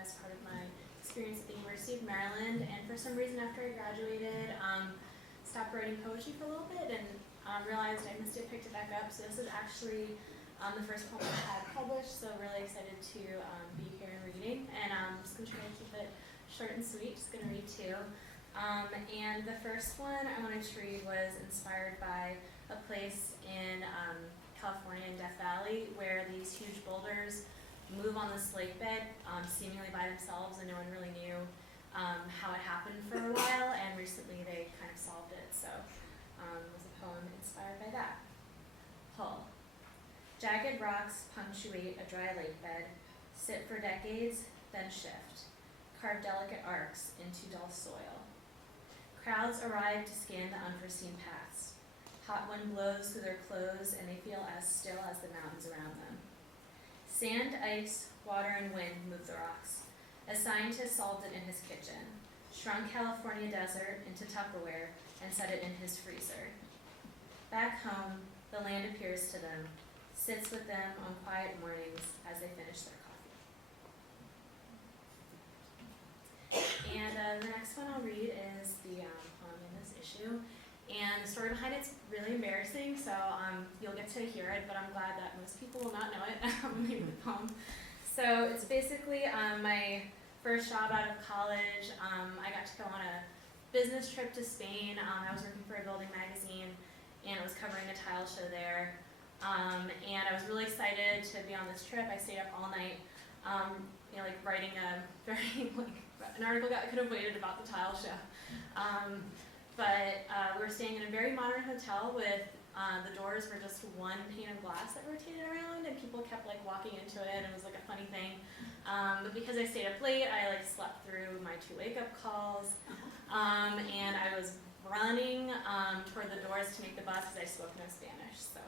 as part of my experience at the University of Maryland, and for some reason after I graduated, stopped writing poetry for a little bit and realized I missed it, picked it back up. So this is actually the first poem I had published, so really excited to be here and reading. And I'm just going to try to keep it short and sweet, just going to read two. And the first one I wanted to read was inspired by a place in California in Death Valley where these huge boulders move on this lake bed seemingly by themselves, and no one really knew how it happened for a while, and recently they kind of solved it. So it was a poem inspired by that. Hull. Jagged rocks punctuate a dry lake bed, sit for decades, then shift, carve delicate arcs into dull soil. Crowds arrive to scan the unforeseen past. Hot wind blows through their clothes, and they feel as still as the mountains around them. Sand, ice, water, and wind move the rocks. A scientist solved it in his kitchen, shrunk California desert into Tupperware, and set it in his freezer. Back home, the land appears to them, sits with them on quiet mornings as they finish their coffee. And the next one I'll read is the poem in this issue. And the story behind it's really embarrassing, so you'll get to hear it, but I'm glad that most people will not know it when they read the poem. So it's basically my first job out of college. I got to go on a business trip to Spain. I was working for a building magazine, and I was covering a tile show there. And I was really excited to be on this trip. I stayed up all night, writing a very, an article that could have waited about the tile show. But we were staying in a very modern hotel with the doors were just one pane of glass that rotated around, and people kept walking into it, and it was a funny thing. But because I stayed up late, I slept through my 2 wake-up calls, and I was running toward the doors to make the bus because I spoke no Spanish. So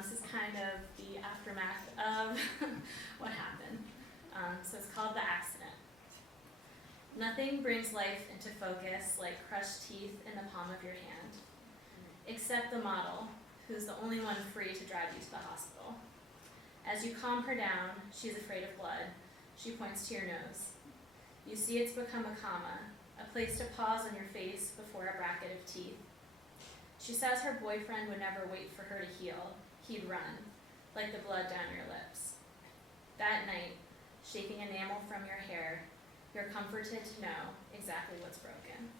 this is kind of the aftermath of what happened. So it's called The Accident. Nothing brings life into focus like crushed teeth in the palm of your hand, except the model, who's the only one free to drive you to the hospital. As you calm her down, she's afraid of blood. She points to your nose. You see it's become a comma, a place to pause on your face before a bracket of teeth. She says her boyfriend would never wait for her to heal. He'd run, like the blood down your lips. That night, shaking enamel from your hair, you're comforted to know exactly what's broken.